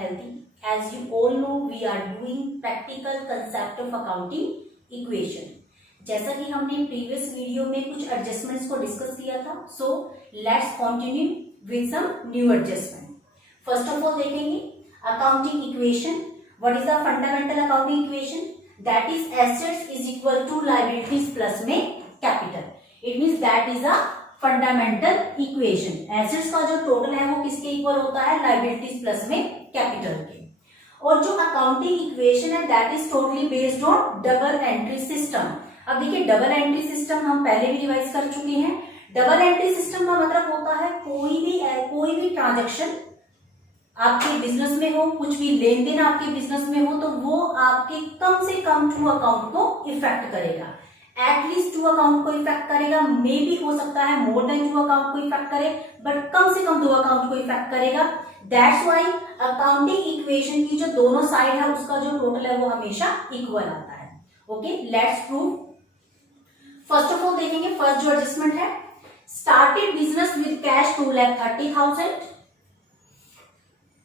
healthy. As you all know, we are doing practical concept of accounting equation. जैसा कि हमने previous video में कुछ एडजस्टमेंट्स को डिस्कस किया था, so let's continue with some new adjustment. First of all देखेंगे accounting equation. What is the fundamental accounting equation? That is assets is equal to liabilities plus में capital. It means that is a fundamental equation. Assets का जो total है वो किसके equal होता है? Liabilities plus में कैपिटल के. और जो अकाउंटिंग इक्वेशन है that is totally based on double entry system. अब देखिए डबल एंट्री सिस्टम हम पहले भी रिवाइज कर चुके हैं. डबल एंट्री सिस्टम का मतलब होता है कोई भी ट्रांजैक्शन आपके बिजनेस में हो, कुछ भी लेन देन आपके बिजनेस में हो, तो वो आपके कम से कम 2 अकाउंट को इफेक्ट करेगा. एटलीस्ट 2 अकाउंट को इफेक्ट करेगा. मे भी हो सकता है मोर देन 2 अकाउंट को इफेक्ट करे, बट कम से कम 2 अकाउंट को इफेक्ट करेगा. दैट्स व्हाई अकाउंटिंग इक्वेशन की जो दोनों साइड है उसका जो टोटल है वो हमेशा इक्वल आता है. Okay, let's prove. First of all देखेंगे फर्स्ट जो एडजस्टमेंट है, started business with cash 2,30,000,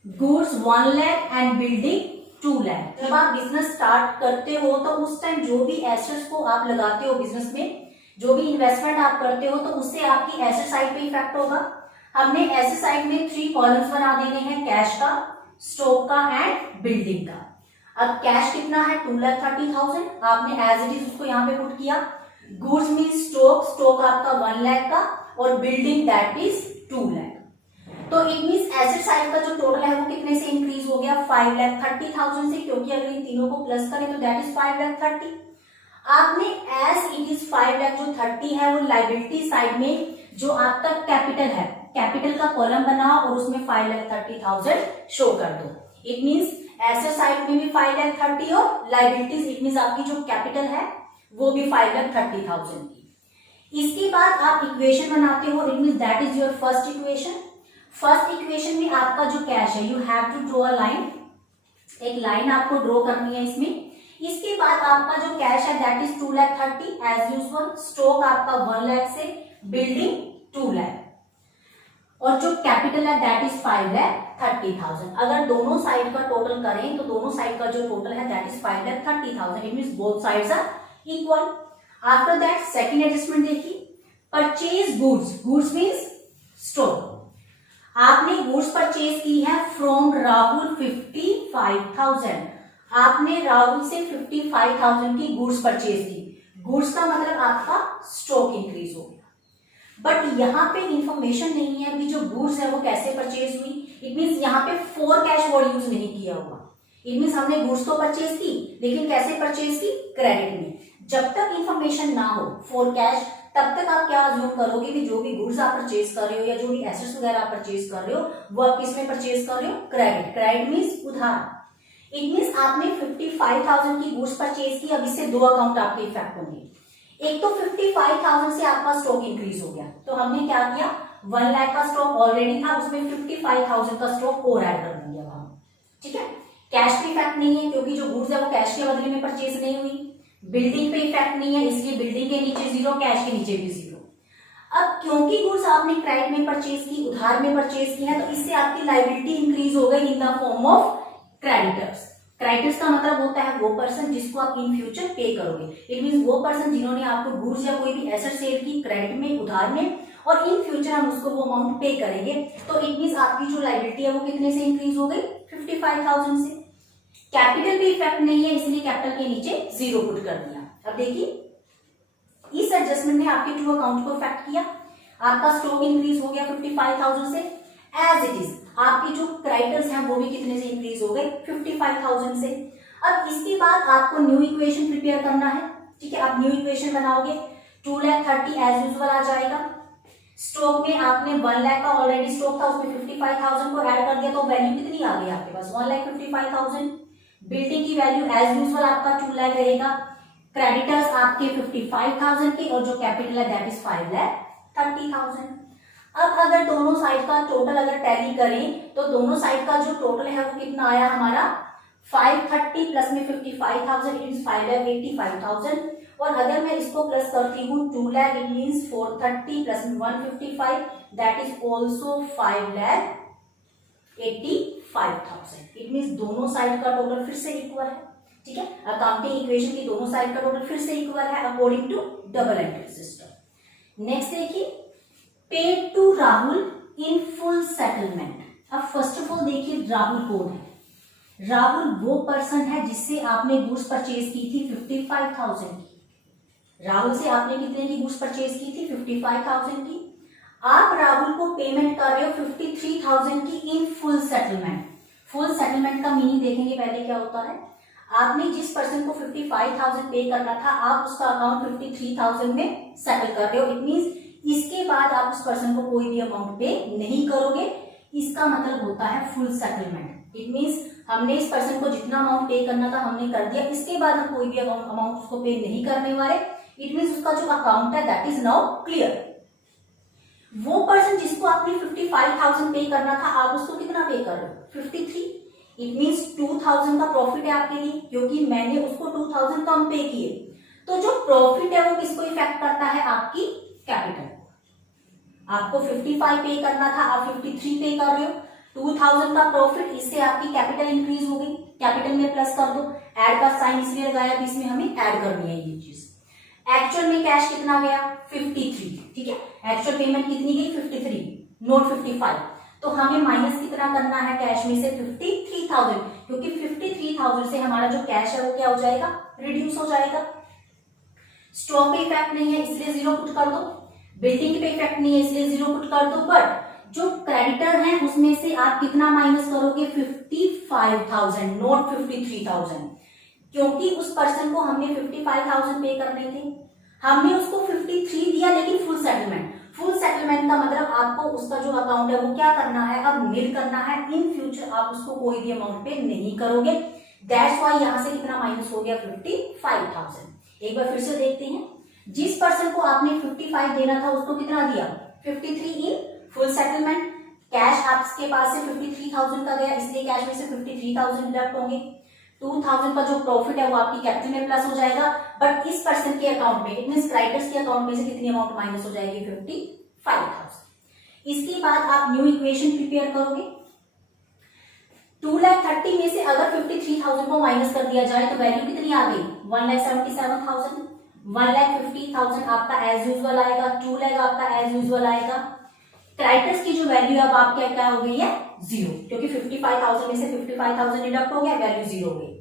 goods 1 lakh and building 2 lakh. जब आप बिजनेस स्टार्ट करते हो तो उस टाइम जो भी एसेट्स को आप लगाते हो बिजनेस में, जो भी इन्वेस्टमेंट आप करते हो, तो उससे आपकी एसेट साइड पे इफेक्ट होगा. हमने एसेट साइड में 3 कॉलम्स बना देने हैं, कैश का, स्टॉक का एंड बिल्डिंग का. अब कैश कितना है? 2,30,000. आपने एज इट इज उसको यहाँ पे पुट किया. गुड्स मीन स्टॉक आपका 1 लाख का, और बिल्डिंग दैट इज 2 लाख. तो इट मींस एसेट साइड का जो टोटल है वो कितने से इंक्रीज हो गया? 5,30,000 से, क्योंकि अगर इन तीनों को प्लस करें तो दैट इज 5,30,000. आपने एज इट इज 5,30,000 है वो लायबिलिटी साइड में जो आपका कैपिटल है, कैपिटल का कॉलम बनाओ और उसमें 5,30,000 शो कर दो. इट मींस एसेट साइड में भी 5,30,000 और लायबिलिटीज इट मींस आपकी जो कैपिटल है वो भी 5,30,000 की. इसके बाद आप इक्वेशन बनाते हो. It means that is your first equation. First equation में आपका जो कैश है, you have to draw a line. एक लाइन आपको ड्रॉ करनी है इसमें. इसके बाद आपका जो कैश है that is 2,30,000 as usual. Stock आपका 1 लाख से, बिल्डिंग 2 लाख, और जो कैपिटल है दैट इज 5,30,000. अगर दोनों साइड का टोटल करें तो दोनों साइड का जो टोटल है that is 5,30,000. It means both sides are equal. After that second adjustment देखिए, purchase goods. Goods means stock. आपने गुड्स परचेज की है फ्रॉम राहुल 55,000. आपने राहुल से 55,000 की गुड्स परचेज की. गुड्स का मतलब आपका स्टॉक इंक्रीज हो गया. बट यहाँ पे इंफॉर्मेशन नहीं है कि जो गुड्स है वो कैसे परचेज हुई. इट मींस यहाँ पे फॉर कैश वर्ड यूज नहीं किया हुआ. इट मींस हमने गुड्स तो परचेज की, लेकिन कैसे परचेज की? क्रेडिट में. जब तक इंफॉर्मेशन ना हो फॉर कैश, तब तक आप क्या अज्यूम करोगे कि जो भी गुड्स आप परचेज कर रहे हो या जो भी एसेट्स वगैरह आप परचेज कर रहे हो वो आप किस में परचेज कर रहे हो? क्रेडिट. क्रेडिट मींस उधार. इट मींस आपने 55,000 की गुड्स परचेज की. अब इससे 2 अकाउंट आपके इफेक्ट होंगे. एक तो 55,000 से आपका स्टॉक इंक्रीज हो गया, तो हमने क्या किया? 1 लाख का स्टॉक ऑलरेडी था, उसमें 55,000 का स्टॉक और ऐड कर देंगे अब हम. ठीक है. कैश पे इफेक्ट नहीं है क्योंकि जो गुड्स है वो कैश के बदले में परचेज नहीं हुई. बिल्डिंग पे इफेक्ट नहीं है, इसलिए बिल्डिंग के नीचे 0, कैश के नीचे भी 0. अब क्योंकि गुड्स आपने क्रेडिट में परचेज की, उधार में परचेज की है, तो इससे आपकी लायबिलिटी इंक्रीज हो गई in the form of creditors. Creditors का मतलब होता है वो पर्सन जिसको आप इन फ्यूचर पे करोगे. इट मींस वो पर्सन जिन्होंने आपको गुड्स या कोई भी एसेट सेल की क्रेडिट में, उधार में, और इन फ्यूचर हम उसको वो अमाउंट पे करेंगे. तो इट मींस आपकी जो लायबिलिटी है वो कितने से इंक्रीज हो गई? 55,000 से. कैपिटल पे इफेक्ट नहीं है, इसलिए कैपिटल के नीचे 0 पुट कर दिया. अब देखिए इस एडजस्टमेंट ने आपके 2 अकाउंट को इफेक्ट किया. आपका स्टॉक इंक्रीज हो गया 55,000 से. एज इट इज आपकी जो क्रेडिटर्स हैं वो भी कितने से इंक्रीज हो गए? 55,000 से. अब इसके बाद आपको न्यू इक्वेशन प्रिपेयर करना है. ठीक है, आप न्यू इक्वेशन बनाओगे. 2,30,000 एज यूजुअल आ जाएगा. स्टॉक में आपने 1 लाख का ऑलरेडी स्टॉक था, उसमें 55,000 को ऐड कर दिया, तो वैल्यू कितनी आ गई आपके पास? 1,55,000. बिल्डिंग की वैल्यू एज यूजुअल आपका 2 लाख रहेगा. क्रेडिटर्स आपके 55,000 के, और जो कैपिटल है दैट इज 5,30,000. अब अगर दोनों साइड का टोटल अगर टैली करें तो दोनों साइड का जो टोटल है वो कितना आया हमारा? 530 प्लस में 55,000 इट इज 5,85,000. और अगर मैं इसको प्लस करती हूँ 2 lakh, it means 430 plus 155 that is also 5,85,000. 55,000। It means दोनों साइड का टोटल फिर से इक्वल है, ठीक है। अकाउंटिंग इक्वेशन की दोनों साइड का टोटल फिर से इक्वल है according to double entry system. Next देखिए, paid to Rahul in full settlement. अब फर्स्ट ऑफ ऑल देखिए राहुल कौन है। राहुल वो पर्सन है जिससे आपने गुड्स परचेज की थी 55,000 की। राहुल से आपने कितने की गुड्स परचेज की थी 55,000 की। आप राहुल को पेमेंट कर रहे हो 53,000 की इन फुल सेटलमेंट। फुल सेटलमेंट का मीनिंग देखेंगे पहले क्या होता है। आपने जिस पर्सन को 55,000 पे करना था, आप उसका अकाउंट 53,000 में सेटल कर रहे हो। इट मीन्स इसके बाद आप उस पर्सन को कोई भी अमाउंट पे नहीं करोगे। इसका मतलब होता है फुल सेटलमेंट। इट मीन्स हमने इस पर्सन को जितना अमाउंट पे करना था हमने कर दिया, इसके बाद हम कोई भी अमाउंट उसको पे नहीं करने वाले। इट मीन्स उसका जो अकाउंट है दैट इज नाउ क्लियर। वो पर्सन जिसको आपने 55,000 पे करना था, आप उसको कितना पे कर रहे हो 53। इट मीन्स 2,000 का प्रॉफिट है आपके लिए, क्योंकि मैंने उसको 2,000 कम पे किए। तो जो प्रॉफिट है वो किसको इफेक्ट करता है, आपकी कैपिटल। आपको 55 पे करना था, आप 53 पे कर रहे हो। 2,000 का प्रॉफिट, इससे आपकी कैपिटल इंक्रीज हो गई। कैपिटल में प्लस कर दो, ऐड का साइन इसलिए लगाया, इसमें हमें ऐड करनी है ये चीज। एक्चुअल में कैश कितना गया 53, ठीक है। एक्चुअल पेमेंट कितनी गई 53, नोट 55। तो हमें माइनस कितना करना है कैश में से 53,000, क्योंकि 53,000 से हमारा जो कैश है वो क्या हो जाएगा, रिड्यूस हो जाएगा। स्टॉक पे इफेक्ट नहीं है इसलिए 0 पुट कर दो, बिल्डिंग पे इफेक्ट नहीं है इसलिए 0 पुट कर दो। बट जो क्रेडिटर है उसमें से आप कितना माइनस करोगे 55,000, नोट 53,000, क्योंकि उस पर्सन को हमने 55,000 पे करने थे। हमने उसको 53 दिया, लेकिन फुल सेटलमेंट। फुल सेटलमेंट का मतलब आपको उसका जो अकाउंट है वो क्या करना है, अब नील करना है। इन फ्यूचर आप उसको कोई भी अमाउंट पे नहीं करोगे। दैट्स व्हाई यहां से कितना माइनस हो गया 55,000। एक बार फिर से देखते हैं, जिस पर्सन को आपने 55 देना था उसको कितना दिया 53 इन फुल सेटलमेंट। कैश आपके पास से 53,000 का गया, इसलिए कैश में से 53,000 डिडक्ट होंगे। 2,000 का जो प्रॉफिट है वो आपकी कैपिटल में प्लस हो जाएगा। बट इस पर्सन के अकाउंट में, इट मींस क्रेडिटर्स के अकाउंट में से कितनी अमाउंट माइनस हो जाएगी 55,000। इसके बाद आप न्यू इक्वेशन प्रिपेयर करोगे। 2,30,000 में से अगर 53,000 को माइनस कर दिया जाए तो वैल्यू कितनी आ गई 1,77,000। 1,50,000 आपका एज यूजुअल आएगा, 2 लाख आपका एज यूजुअल आएगा। क्रेडिटर्स की जो वैल्यू अब आपके क्या हो गई है 0, क्योंकि 55,000 में से 55,000 डिडक्ट हो गया, वैल्यू 0 हो गई।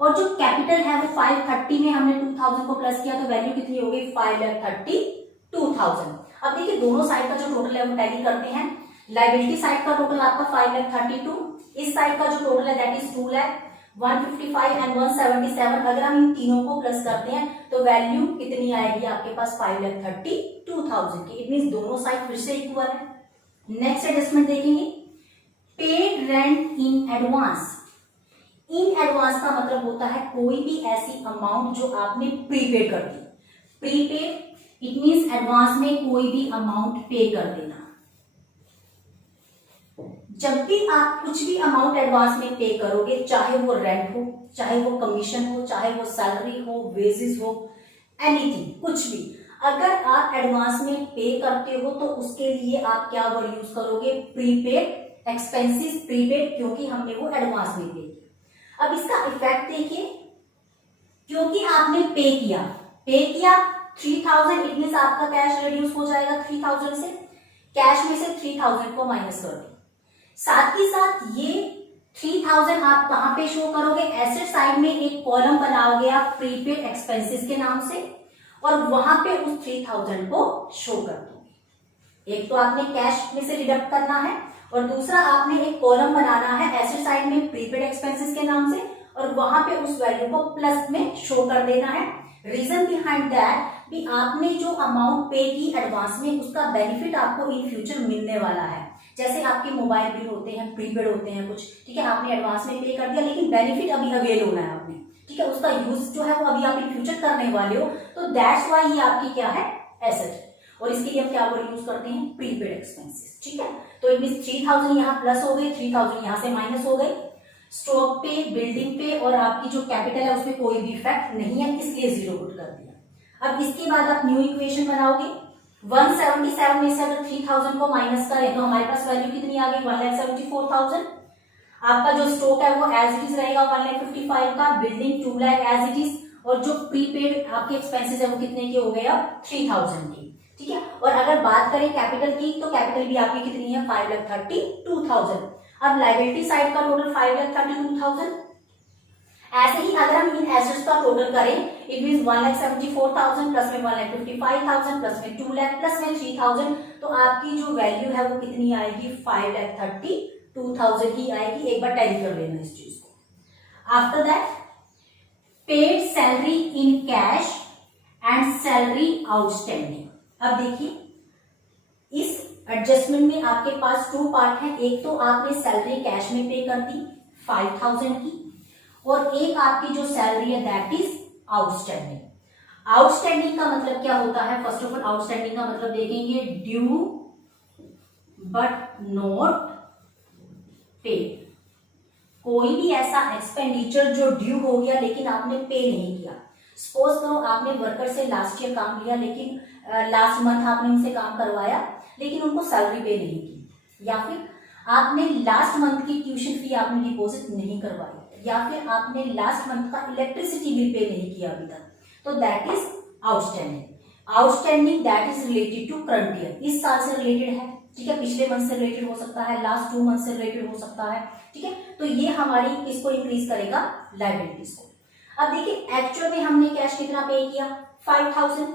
और जो कैपिटल है वो 530 में हमने 2,000 को प्लस किया तो वैल्यू कितनी हो गई 5,32,000। अब देखिए दोनों साइड का जो टोटल है वो टैली करते हैं। लाइबिलिटी साइड का टोटल आपका 5,32,000, इस साइड का जो टोटल है दैट इज 2,155 एंड 177। अगर हम इन तीनों को प्लस करते हैं तो वैल्यू कितनी आएगी आपके पास 5,32,000 की। इट मींस दोनों साइड फिर से इक्वल है। नेक्स्ट एडजस्टमेंट देखेंगे, paid rent in advance. In advance का मतलब होता है कोई भी ऐसी अमाउंट जो आपने प्रीपेड कर दी। प्रीपेड इट मींस एडवांस में कोई भी अमाउंट पे कर देना। जब भी आप कुछ भी अमाउंट एडवांस में पे करोगे, चाहे वो रेंट हो, चाहे वो कमीशन हो, चाहे वो सैलरी हो, वेजेस हो, एनीथिंग, कुछ भी, अगर आप एडवांस में पे करते हो तो उसके लिए आप क्या वर्ड यूज करोगे, प्रीपेड एक्सपेंसेस। प्रीपेड क्योंकि हमने वो एडवांस में पे किया। अब इसका इफेक्ट देखिए, क्योंकि आपने पे किया 3,000, इट मींस आपका कैश रिड्यूस हो जाएगा 3,000 से। कैश में से 3,000 को माइनस कर दो। साथ ही साथ ये 3,000 आप कहां पे शो करोगे, एसेट साइड में एक कॉलम बनाओगे आप प्रीपेड एक्सपेंसेस के नाम से, और वहां पे उस 3,000 को शो कर दोगे। एक तो आपने कैश में से डिडक्ट करना है, और दूसरा आपने एक कॉलम बनाना है एसेट साइड में प्रीपेड एक्सपेंसेस के नाम से, और वहां पे उस वैल्यू को प्लस में शो कर देना है। रीजन बिहाइंड दैट कि आपने जो अमाउंट पे की एडवांस में, उसका बेनिफिट आपको इन फ्यूचर मिलने वाला है। जैसे आपके मोबाइल बिल होते हैं, प्रीपेड होते हैं कुछ, ठीक है, आपने एडवांस में पे कर दिया, लेकिन बेनिफिट अभी अवेल होना है आपने, ठीक है, उसका यूज जो है वो अभी आप इन फ्यूचर करने वाले हो। तो दैट्स व्हाई ये आपकी क्या है, एसेट, और इसके लिए हम क्या वर्ड यूज करते हैं, प्रीपेड एक्सपेंसेस, ठीक है। तो इट मींस 3,000 यहाँ प्लस हो गई, 3,000 यहाँ से माइनस हो गई। स्टॉक पे, बिल्डिंग पे और आपकी जो कैपिटल है उसमें कोई भी इफेक्ट नहीं है, इसलिए 0 पुट कर दिया। अब इसके बाद आप न्यू इक्वेशन बनाओगे। 177 में से अगर 3,000 को माइनस करें तो हमारे पास वैल्यू कितनी आ गई 1,74,000। आपका जो स्टॉक है वो एज इट इज रहेगा 1,55,000 का, building 2 lakh as it is, और जो प्रीपेड आपके एक्सपेंसेस है वो कितने के हो गए अब 3,000 के, ठीक है। और अगर बात करें कैपिटल की, तो कैपिटल भी आपकी कितनी है 5,32,000। अब लायबिलिटी साइड का टोटल 5,32,000। ऐसे ही अगर हम इन एसेट्स का टोटल करें, इट मींस 1,74,000 प्लस में 1,55,000 प्लस में 2 लाख प्लस में 3,000, तो आपकी जो वैल्यू है वो कितनी आएगी 5,32,000 ही आएगी। एक बार टैली कर लेना इस चीज को। After that paid salary in cash and salary outstanding. अब देखिए इस एडजस्टमेंट में आपके पास 2 पार्ट है। एक तो आपने सैलरी कैश में पे कर दी 5,000 की, और एक आपकी जो सैलरी है दैट इज आउटस्टैंडिंग। आउटस्टैंडिंग का मतलब क्या होता है? फर्स्ट ऑफ ऑल आउटस्टैंडिंग का मतलब देखेंगे ड्यू बट नॉट पेड। कोई भी ऐसा एक्सपेंडिचर जो ड्यू हो गया लेकिन आपने पे नहीं किया। सपोज करो आपने वर्कर से लास्ट ईयर काम लिया, लेकिन लास्ट मंथ आपने उनसे काम करवाया लेकिन उनको सैलरी पे नहीं की, या फिर आपने लास्ट मंथ की ट्यूशन फी आपने डिपॉजिट नहीं करवाई, या फिर आपने लास्ट मंथ का इलेक्ट्रिसिटी बिल पे नहीं किया अभी तक, तो that is outstanding. Outstanding that is related to current year, इस साल से रिलेटेड है, ठीक है, पिछले मंथ से रिलेटेड हो सकता है, लास्ट 2 मंथ से रिलेटेड हो सकता है, ठीक है। तो ये हमारी किसको इंक्रीज करेगा? लायबिलिटीज को। अब देखिए एक्चुअल में हमने कैश कितना पे किया 5,000।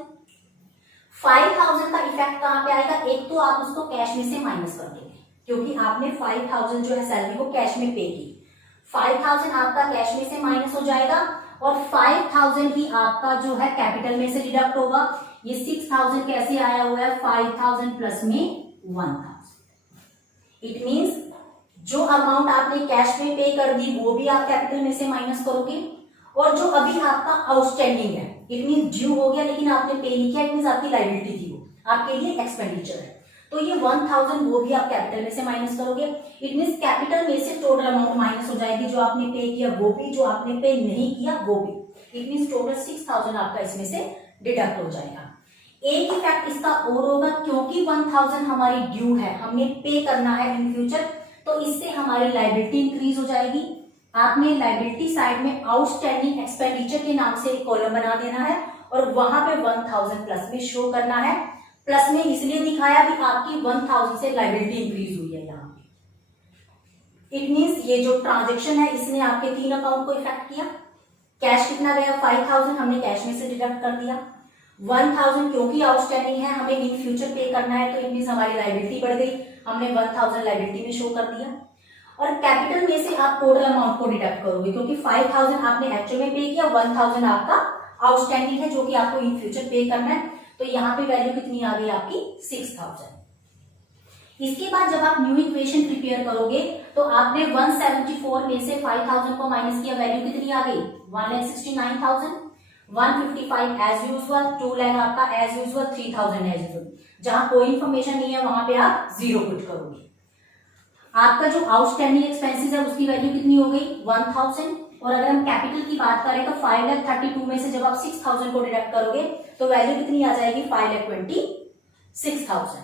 5,000 का इफेक्ट कहां पे आएगा? एक तो आप उसको कैश में से माइनस कर देंगे, क्योंकि आपने 5,000 जो है सैलरी को कैश में पे की। 5,000 आपका कैश में से माइनस हो जाएगा, और 5,000 ही आपका जो है कैपिटल में से डिडक्ट होगा। ये 6,000 कैसे आया हुआ है? 5,000 प्लस में 1,000। इट मींस जो अमाउंट आपने कैश में पे कर दी वो भी आप कैपिटल में से माइनस करोगे, और जो अभी आपका आउटस्टैंडिंग है, इट मींस ड्यू हो गया लेकिन आपने पे नहीं किया, इट मींस आपकी लायबिलिटी थी, वो आपके लिए एक्सपेंडिचर है, तो ये 1,000 वो भी आप कैपिटल में से माइनस करोगे। इट मींस कैपिटल में से टोटल अमाउंट माइनस हो जाएगी, जो आपने पे किया वो भी, जो आपने पे नहीं किया वो भी। इट मींस टोटल 6,000 आपका इसमें से डिडक्ट हो जाएगा। एक इफेक्ट इसका और होगा, क्योंकि 1,000 हमारी ड्यू है, हमने पे करना है इन फ्यूचर, तो इससे हमारी लायबिलिटी इंक्रीज हो जाएगी। आपने लायबिलिटी साइड में आउटस्टैंडिंग एक्सपेंडिचर के नाम से एक कॉलम बना देना है, और वहां पे 1,000 प्लस में शो करना है। प्लस में इसलिए दिखाया कि आपकी 1,000 से लायबिलिटी इंक्रीज हुई है यहाँ पे। इट मींस ये जो ट्रांजेक्शन है इसने आपके 3 अकाउंट को इफेक्ट किया। कैश कितना गया 5,000, हमने कैश में से डिडक्ट कर दिया। 1,000 क्योंकि आउटस्टैंडिंग है, हमें इन फ्यूचर पे करना है, तो इट मींस हमारी लायबिलिटी बढ़ गई, हमने 1,000 लायबिलिटी में शो कर दिया। और कैपिटल में से आप टोटल अमाउंट को डिडक्ट करोगे, क्योंकि 5,000 आपने एक्चुअल में पे किया, 1,000 आपका आउटस्टैंडिंग है जो कि आपको इन फ्यूचर पे करना है, तो यहाँ पे वैल्यू कितनी आ गई आपकी 6,000। इसके बाद जब आप न्यू इक्वेशन प्रिपेयर करोगे तो आपने 174 में से 5,000 को माइनस किया, वैल्यू कितनी आ गई 1,69,000। 155 एज यूजुअल, 2 लाख आपका एज यूजुअल, 3,000 एज यूजुअल। जहां कोई इंफॉर्मेशन नहीं है वहां पे आप 0 पुट करोगे। आपका जो आउटस्टैंडिंग एक्सपेंसेस है उसकी वैल्यू कितनी हो गई 1,000। और अगर हम कैपिटल की बात करें तो 5,32,000 में से जब आप 6,000 को डिडक्ट करोगे तो वैल्यू कितनी आ जाएगी 5,26,000।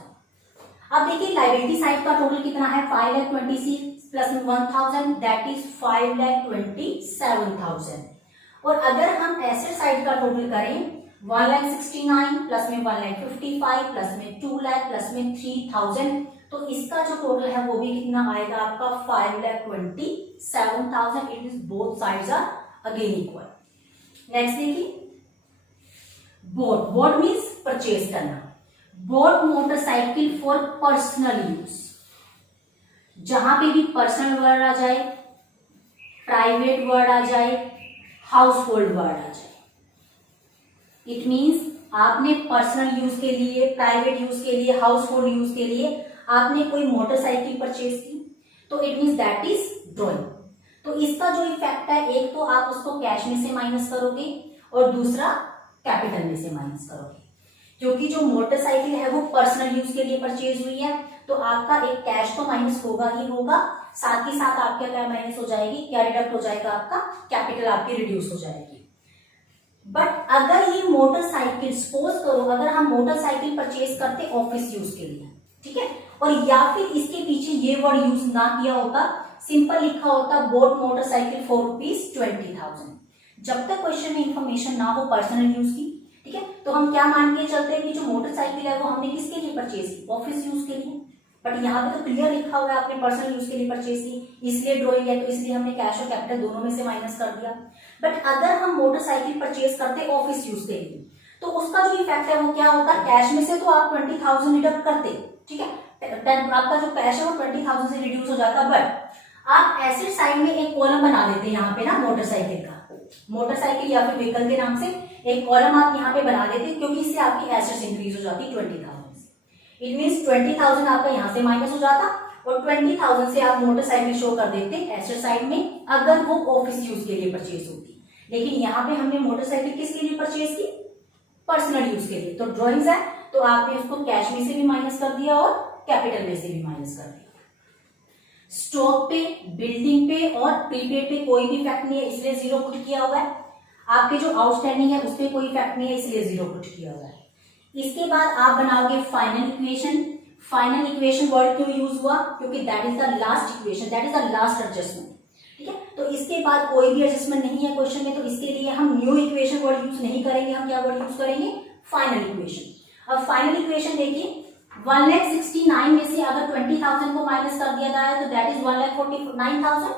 अब देखिए लायबिलिटी साइड का टोटल कितना है 5,26,000 प्लस 1,000 दैट इज 5,27,000। और अगर हम एसेट साइड का टोटल करें 1,69,000 प्लस में 1,55,000 प्लस में 2 लाख प्लस में 3,000, तो इसका जो टोटल है वो भी कितना आएगा आपका 5,27,000। It is both sides are again equal. Next देखिए बोट। बोट मीन्स परचेज करना। Bought motorcycle for personal use. जहां पे भी पर्सनल वर्ड आ जाए, प्राइवेट वर्ड आ जाए, हाउस होल्ड वर्ड आ जाए, इट मीन्स आपने पर्सनल यूज के लिए, प्राइवेट यूज के लिए, हाउस होल्ड यूज के लिए आपने कोई मोटरसाइकिल परचेज की, तो it means that is drawing. तो इसका जो इफेक्ट है, एक तो आप उसको कैश में से माइनस करोगे और दूसरा कैपिटल में से माइनस करोगे, क्योंकि जो मोटरसाइकिल है वो पर्सनल यूज के लिए परचेज हुई है, तो आपका एक कैश तो माइनस होगा ही होगा, साथ ही साथ आपका क्या माइनस हो जाएगी, क्या रिडक्ट हो जाएगा, आपका कैपिटल आपकी रिड्यूस हो जाएगी। बट अगर ये मोटरसाइकिल, सपोज करो अगर हम मोटरसाइकिल परचेज करते ऑफिस यूज के लिए, ठीक है, और या फिर इसके पीछे ये वर्ड यूज ना किया होता, सिंपल लिखा होता बोट मोटरसाइकिल फॉर ₹20,000। जब तक क्वेश्चन में इंफॉर्मेशन ना हो पर्सनल यूज की, ठीक है, तो हम क्या मान के चलते हैं कि जो मोटरसाइकिल है वो हमने किसके लिए परचेज की, ऑफिस यूज के लिए। बट यहाँ पे तो क्लियर लिखा हुआ है आपने पर्सनल यूज के लिए परचेज की, इसलिए ड्रॉइंग है तो इसलिए हमने कैश और कैपिटल दोनों में से माइनस कर दिया। बट अगर हम मोटरसाइकिल परचेज करते ऑफिस यूज के लिए तो उसका जो इफेक्ट है वो क्या होता है, कैश में से तो आप 20,000 डिडक्ट करते, ठीक है, आपका जो कैश है वो 20,000 से रिड्यूस हो जाता। बट आप एसेट साइड में एक कॉलम बना देते यहाँ पे ना मोटरसाइकिल का, मोटरसाइकिल या फिर व्हीकल के नाम से एक कॉलम आप यहाँ पे बना देते, क्योंकि इससे आपकी एसेट्स इंक्रीज हो जाती 20,000 से। इट मींस 20,000 आपका यहाँ से माइनस हो जाता और 20,000 से आप मोटरसाइकिल शो कर देते एसेट साइड में, अगर वो ऑफिस यूज के लिए परचेज होती। लेकिन यहाँ पे हमने मोटरसाइकिल किसके लिए परचेज की, पर्सनल यूज के लिए, तो ड्रॉइंग्स है तो आपने उसको कैश में से भी माइनस कर दिया और कैपिटल में से भी माइनस कर दिया। स्टॉक पे, बिल्डिंग पे और प्रीपेड पे कोई भी इफेक्ट नहीं है, इसलिए जीरो पुट किया हुआ है। आपके जो आउटस्टैंडिंग है उस पर कोई इफेक्ट नहीं है, इसलिए जीरो पुट किया हुआ है। इसके बाद आप बनाओगे final equation. Final equation word क्यों यूज हुआ, क्योंकि that is the last equation, that is the last adjustment, ठीक है। तो इसके बाद कोई भी एडजस्टमेंट नहीं है क्वेश्चन में, तो इसके लिए हम न्यू इक्वेशन वर्ड यूज नहीं करेंगे, हम क्या वर्ड यूज करेंगे, फाइनल इक्वेशन। अब फाइनल इक्वेशन देखिए, 1,69,000 में से अगर 20,000 को माइनस कर दिया जाए तो दैट इज 1,49,000।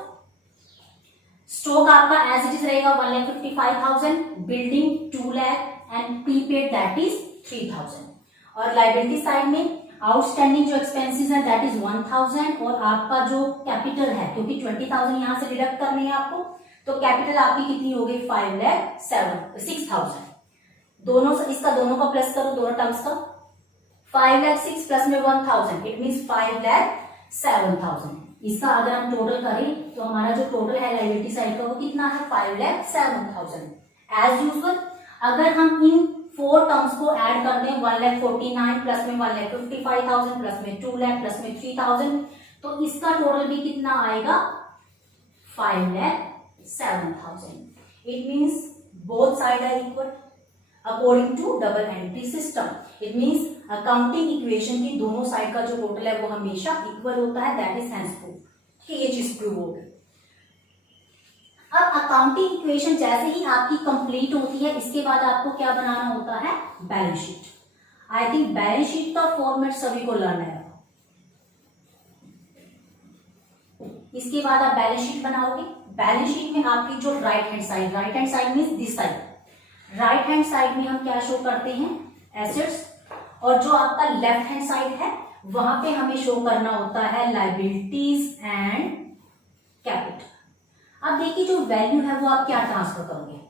स्टॉक आपका एज इट इज रहेगा 1,55,000, building 2 lakh and prepaid that is 3,000। और लायबिलिटी साइड में आउटस्टैंडिंग जो एक्सपेंसेस है दैट इज 1,000 और आपका जो कैपिटल है, क्योंकि 20,000 यहां से डिडक्ट करनी है आपको, तो कैपिटल आपकी कितनी हो गई 6,000। दोनों इसका दोनों का प्लस करो, दोनों टर्म्स का, 5,06,000 प्लस में 1,000 इट मींस 5,07,000। इसका अगर हम टोटल करें तो हमारा जो टोटल है लायबिलिटी साइड का वो कितना है 5,07,000। एज यूजुअल अगर हम इन 4 टर्म्स को ऐड कर दें, 1,49,000 प्लस में 1,55,000 प्लस में 2 लाख प्लस में 3,000, तो इसका टोटल भी कितना आएगा 5,07,000। It means both side are equal according to double entry system. It means accounting equation की दोनों साइड का जो टोटल है वो हमेशा इक्वल होता है, दैट इज हेंस प्रूफ, ठीक है, ये चीज प्रूव हो गई। अब अकाउंटिंग इक्वेशन जैसे ही आपकी कंप्लीट होती है, इसके बाद आपको क्या बनाना होता है, balance sheet. I think balance sheet का फॉर्मेट सभी को लर्न है। इसके बाद आप बैलेंस शीट बनाओगे। बैलेंस शीट में आपकी जो right hand side means this side, right hand side में हम क्या शो करते हैं, एसेट्स, और जो आपका लेफ्ट हैंड साइड है वहां पे हमें शो करना होता है लायबिलिटीज एंड कैपिटल। अब देखिए जो वैल्यू है वो आप क्या ट्रांसफर करोगे,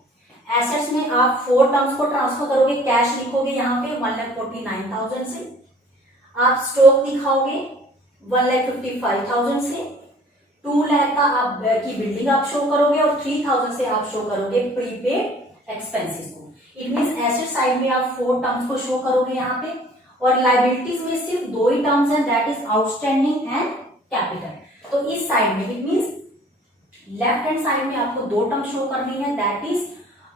एसेट्स में आप 4 टर्म्स को ट्रांसफर करोगे, कैश लिखोगे यहाँ पे 1,49,000 से, आप स्टॉक दिखाओगे 1,55,000 से, 2 लाख का आप की बिल्डिंग आप शो करोगे और 3,000 से आप शो करोगे प्रीपेड एक्सपेंसेस को। इट मींस एसेट साइड में आप 4 टर्म्स को शो करोगे यहाँ पे, और लायबिलिटीज में सिर्फ 2 ही टर्म्स हैं, that is outstanding and capital. तो इस साइड में it means left hand side में आपको 2 टर्म शो करनी है, that is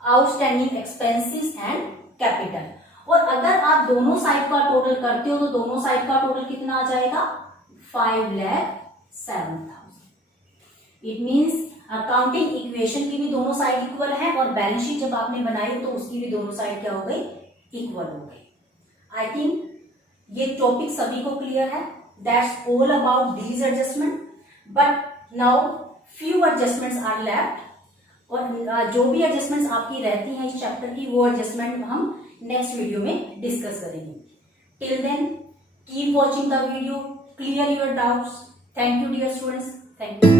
outstanding expenses and capital. और अगर आप दोनों साइड का टोटल करते हो तो दोनों साइड का टोटल कितना आ जाएगा 5,07,000। इट मींस अकाउंटिंग इक्वेशन की भी दोनों साइड इक्वल है और बैलेंस शीट जब आपने बनाई तो उसकी भी दोनों साइड क्या हो गई, इक्वल हो गई। आई थिंक ये टॉपिक सभी को क्लियर है। That's all about these adjustment, but now few adjustments are left, और जो भी एडजस्टमेंट्स आपकी रहती हैं इस चैप्टर की वो एडजस्टमेंट हम नेक्स्ट वीडियो में डिस्कस करेंगे। Till then keep watching the video, clear your doubts. Thank you dear students, thank you.